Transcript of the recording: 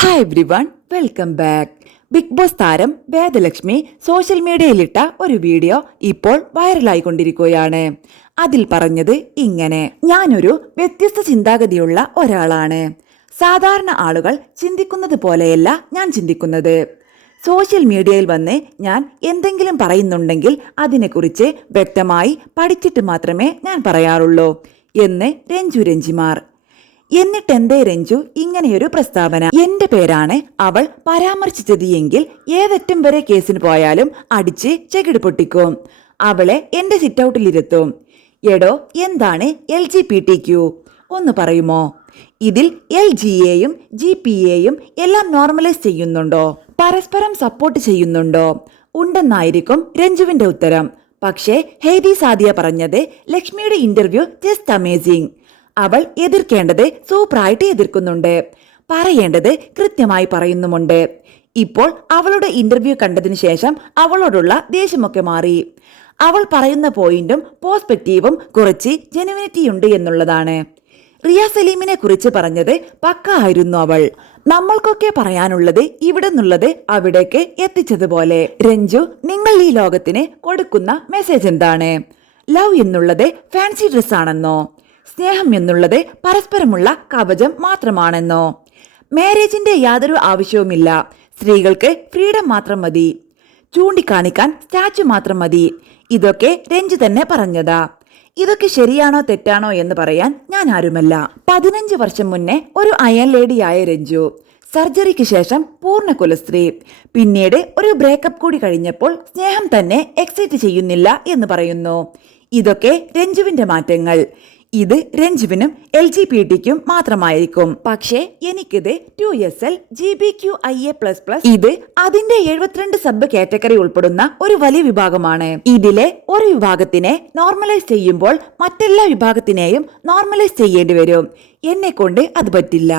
Hi everyone, welcome back. Bigg Boss താരം Vedalakshmi social മീഡിയയിലിട്ട ഒരു video ഇപ്പോൾ വൈറലായിക്കൊണ്ടിരിക്കുകയാണ്. അതിൽ പറഞ്ഞത് ഇങ്ങനെ: ഞാനൊരു വ്യത്യസ്ത ചിന്താഗതിയുള്ള ഒരാളാണ്. സാധാരണ ആളുകൾ ചിന്തിക്കുന്നത് പോലെയല്ല ഞാൻ ചിന്തിക്കുന്നത്. സോഷ്യൽ മീഡിയയിൽ വന്ന് ഞാൻ എന്തെങ്കിലും പറയുന്നുണ്ടെങ്കിൽ അതിനെക്കുറിച്ച് വ്യക്തമായി പഠിച്ചിട്ട് മാത്രമേ ഞാൻ പറയാറുള്ളൂ എന്ന് രഞ്ജിമാർ. എന്നിട്ടെന്തേ രഞ്ജു ഇങ്ങനെയൊരു പ്രസ്താവന? എന്റെ പേരാണ് അവൾ പരാമർശിച്ചത് എങ്കിൽ ഏതറ്റം വരെ കേസിന് പോയാലും അടിച്ച് ചെകിട് പൊട്ടിക്കും. അവളെ എന്റെ സിറ്റൗട്ടിലിരുത്തും. എടോ, എന്താണ് LGBTQ ഒന്ന് പറയുമോ? ഇതിൽ LGയെയും GPയെയും എല്ലാം നോർമലൈസ് ചെയ്യുന്നുണ്ടോ? പരസ്പരം സപ്പോർട്ട് ചെയ്യുന്നുണ്ടോ? ഉണ്ടെന്നായിരിക്കും രഞ്ജുവിന്റെ ഉത്തരം. പക്ഷേ ഹെയ്തി സാദിയ പറഞ്ഞത് ലക്ഷ്മിയുടെ ഇന്റർവ്യൂ ജസ്റ്റ് അമേസിംഗ്. അവൾ എതിർക്കേണ്ടത് സൂപ്പറായിട്ട് എതിർക്കുന്നുണ്ട്, പറയേണ്ടത് കൃത്യമായി പറയുന്നുമുണ്ട്. ഇപ്പോൾ അവളുടെ ഇന്റർവ്യൂ കണ്ടതിന് ശേഷം അവളോടുള്ള ദേഷ്യമൊക്കെ മാറി. അവൾ പറയുന്ന പോയിന്റും പേഴ്സ്പെക്റ്റീവും കുറച്ച് ജെനുവിനിറ്റിയുണ്ട് എന്നുള്ളതാണ്. റിയ സലീമിനെ കുറിച്ച് പറഞ്ഞത് പക്ക ആയിരുന്നു അവൾ. നമ്മൾക്കൊക്കെ പറയാനുള്ളത് ഇവിടെ നിന്നുള്ളത് അവിടേക്ക് എത്തിച്ചതുപോലെ. രഞ്ജു, നിങ്ങൾ ഈ ലോകത്തിന് കൊടുക്കുന്ന മെസ്സേജ് എന്താണ്? ലവ് എന്നുള്ളത് ഫാൻസി ഡ്രസ് ആണെന്നോ? സ്നേഹം എന്നുള്ളത് പരസ്പരമുള്ള കവചം മാത്രമാണെന്നോ? മാരേജിന്റെ യാതൊരു ആവശ്യവുമില്ല, സ്ത്രീകൾക്ക് ഫ്രീഡം മാത്രം മതി, ചൂണ്ടിക്കാണിക്കാൻ സ്റ്റാച്ചു മാത്രം മതി. ഇതൊക്കെ രഞ്ജു തന്നെ പറഞ്ഞതാ. ഇതൊക്കെ ശരിയാണോ തെറ്റാണോ എന്ന് പറയാൻ ഞാൻ ആരുമല്ല. 15 വർഷം മുന്നേ ഒരു അയൺ ലേഡിയായ രഞ്ജു സർജറിക്ക് ശേഷം പൂർണ്ണ കുലസ്ത്രീ. പിന്നീട് ഒരു ബ്രേക്കപ്പ് കൂടി കഴിഞ്ഞപ്പോൾ സ്നേഹം തന്നെ എക്സൈറ്റ് ചെയ്യുന്നില്ല എന്ന് പറയുന്നു. ഇതൊക്കെ രഞ്ജുവിന്റെ മാറ്റങ്ങൾ. ഇത് രഞ്ജുവിനും LGBTക്കും മാത്രമായിരിക്കും. പക്ഷേ എനിക്കിത് 2SL GBQIA++, ഇത് അതിന്റെ 72 സബ് കാറ്റഗറി ഉൾപ്പെടുന്ന ഒരു വലിയ വിഭാഗമാണ്. ഇതിലെ ഒരു വിഭാഗത്തിനെ നോർമലൈസ് ചെയ്യുമ്പോൾ മറ്റെല്ലാ വിഭാഗത്തിനെയും നോർമലൈസ് ചെയ്യേണ്ടി വരും. എന്നെ കൊണ്ട് അത് പറ്റില്ല.